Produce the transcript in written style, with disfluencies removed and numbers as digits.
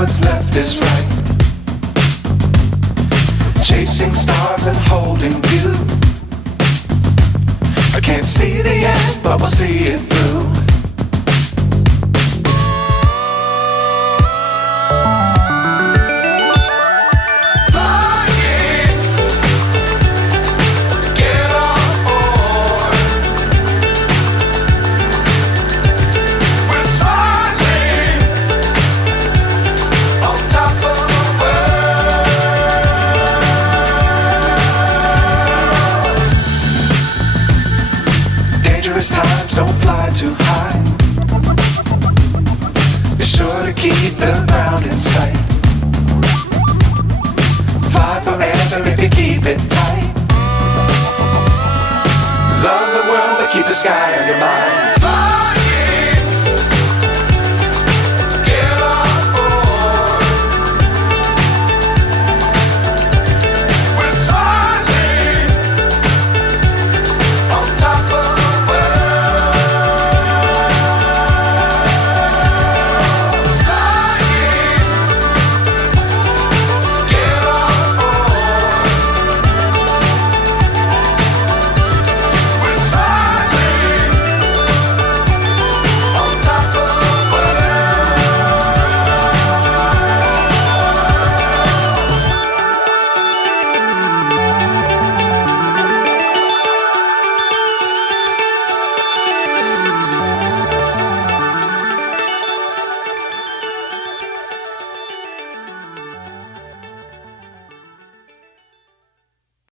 what's left is right. Chasing stars and holding you. I can't see the end, but we'll see it through. Times don't fly too high. Be sure to keep the ground in sight. Fly forever if you keep it tight. Love the world but keep the sky on your mind.